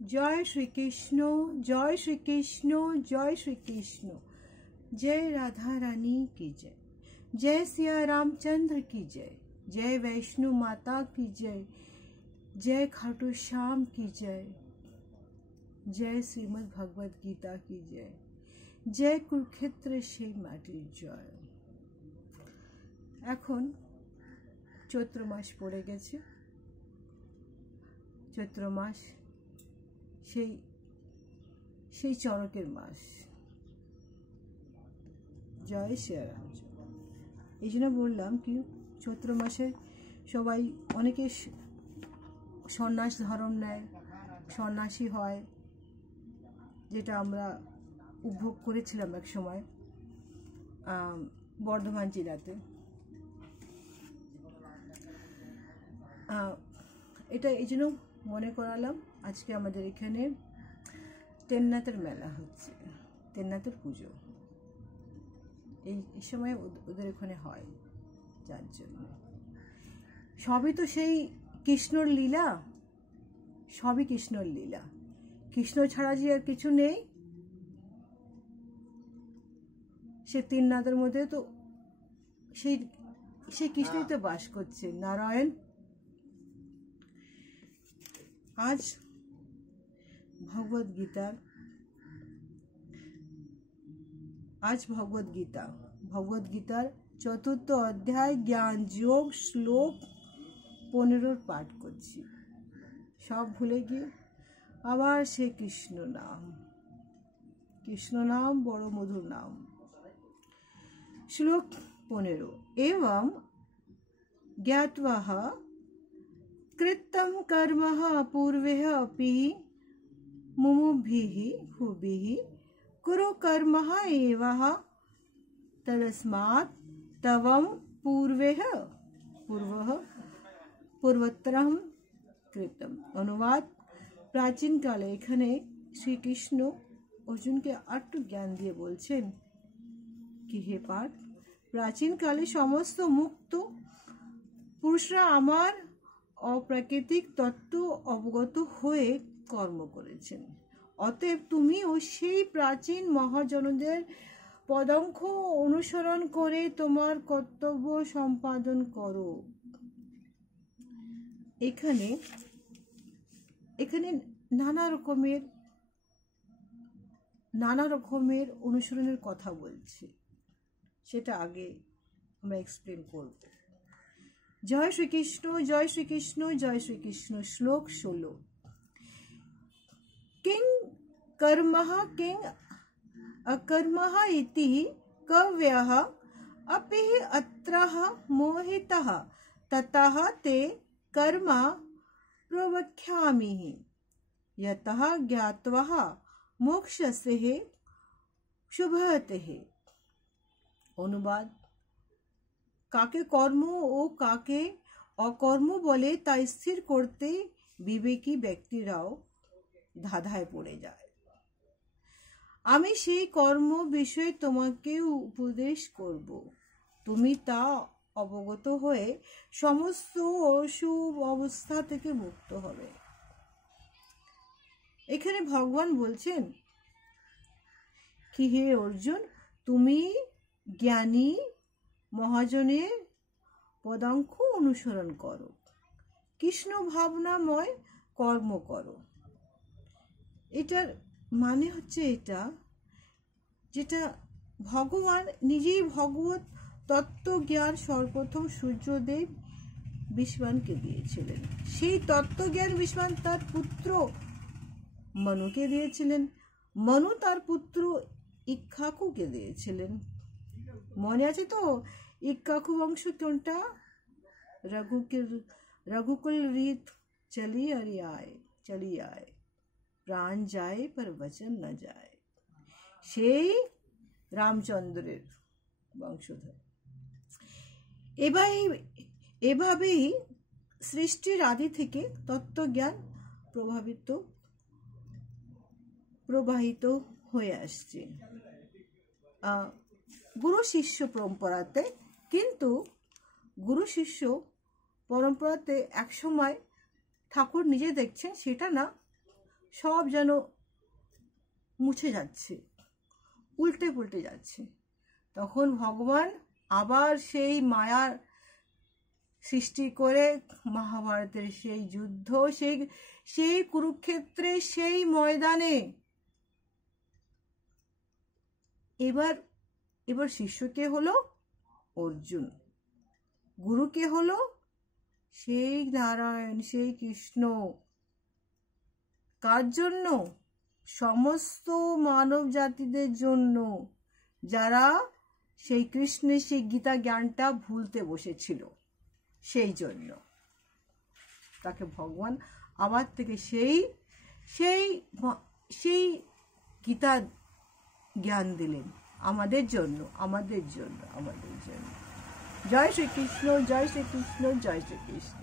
जय श्री कृष्ण, जय श्री कृष्ण, जय श्री कृष्ण। जय राधा रानी की जय, जय सिया रामचंद्र की जय, जय वैष्णो माता की जय, जय खाटू श्याम की जय, जय श्रीमद् भगवद गीता की जय, जय कुरुक्षेत्र সেই মাটির জয়। এখন চৈত্র মাস পড়ে গেছে। চৈত্র মাস সেই চড়কের মাস। জয় শ্রীরাম। এই জন্য বললাম কি চৈত্র মাসে সবাই অনেকে সন্ন্যাস ধর্ম নেয়, সন্ন্যাসী হয়, যেটা আমরা উপভোগ করেছিলাম এক সময় বর্ধমান জেলাতে। এটা এই জন্য মনে করালাম আজকে আমাদের এখানে তেন্নাতের মেলা হচ্ছে, তেন্নাতের পুজো এই সময় ওদের ওখানে হয়, যার জন্য সবই তো সেই কৃষ্ণর লীলা, সবই কৃষ্ণর লীলা। কৃষ্ণ ছাড়া যে আর কিছু নেই। সে তিননাথের মধ্যে তো সেই কৃষ্ণই তো বাস করছে, নারায়ণ। আজ ভগবদ গীতার চতুর্থ অধ্যায় জ্ঞান যোগ শ্লোক 15 পাঠ করছি। সব ভুলে গিয়ে আবার সে কৃষ্ণ নাম বড় মধুর নাম। श्लोक 15 एवं ज्ञात्वा कृतं कर्म पूर्वः अपि मुमुभिः हुभिः कुरु कर्म एव तदस्मात् तवं पूर्वोत्तरं कृतम्। अनुवाद प्राचीन काले এখানে শ্রী কৃষ্ণ অর্জুনকে আটটু জ্ঞান দিয়ে বলছেন কি হে পার্থ, প্রাচীনকালে সমস্ত মুক্ত পুরুষরা আমার অপ্রাকৃতিক তত্ত্ব অবগত হয়ে কর্ম করেছেন। অতএব তুমিও সেই প্রাচীন মহাজনদের পদাঙ্ক অনুসরণ করে তোমার কর্তব্য সম্পাদন করো। এখানে নানা রকমের অনুসরণের কথা বলছে, সেটা আগে আমরা এক্সপ্লেন করব। জয় শ্রীকৃষ্ণ, জয় শ্রীকৃষ্ণ, জয় শ্রীকৃষ্ণ। শ্লোক 16 কিং কর্মঃ কিং অকর্মঃ ইতি কব্যঃ अपि अत्रः मोहितः ततः ते कर्म प्रवक्ष्यामि यतः ज्ञात्वा मोक्षस्य शुभते। অনুবাদ কাকে কর্ম ও কাকে অকর্ম বলে তা স্থির করতে বিবেকী ব্যক্তিরাও ধাঁধায় পড়ে যায়। আমি সেই কর্ম বিষয়ে তোমাকে উপদেশ করব, তুমি তা অবগত হয়ে সমস্ত অশুভ অবস্থা থেকে মুক্ত হবে। এখানে ভগবান বলছেন কি হে অর্জুন, তুমি জ্ঞানী মহাজনের পদাঙ্ক অনুসরণ করো, কৃষ্ণ ভাবনাময় কর্ম করো। এটার মানে হচ্ছে এটা, যেটা ভগবান নিজেই ভগবত তত্ত্বজ্ঞান সর্বপ্রথম সূর্যদেব বিশ্ববানকে দিয়েছিলেন। সেই তত্ত্বজ্ঞান বিশ্ববান তার পুত্র মনুকে দিয়েছিলেন, মনু তার পুত্র ইক্ষ্বাকুকে দিয়েছিলেন। মনে আছে তো ইক্ষ্বাকু বংশ কোনটা? रघुकुल रीत चली आए प्राण जाए पर वचन न जाए। সেই রামচন্দ্রের বংশধর। এভাবেই সৃষ্টির আদি থেকে তত্ত্বজ্ঞান প্রবাহিত হয়ে আসছে গুরু শিষ্য পরম্পরাতে। কিন্তু গুরু শিষ্য পরম্পরাতে একসময় ঠাকুর নিজে দেখছেন সেটা না, সব যেন মুছে যাচ্ছে, উল্টে পুল্টে যাচ্ছে। তখন ভগবান আবার সেই মায়ার সৃষ্টি করে মহাভারতের সেই যুদ্ধ, সেই কুরুক্ষেত্রে, সেই ময়দানে এবার শিষ্য কে হলো? অর্জুন। গুরু কে হলো? সেই নারায়ণ, সেই কৃষ্ণ। কার জন্য? সমস্ত মানব জাতিদের জন্য, যারা সেই কৃষ্ণের সেই গীতা জ্ঞানটা ভুলতে বসেছিল। সেই জন্য তাকে ভগবান আবার থেকে সেই গীতা জ্ঞান দিলেন আমাদের জন্য। জয় শ্রীকৃষ্ণ, জয় শ্রীকৃষ্ণ, জয় শ্রীকৃষ্ণ।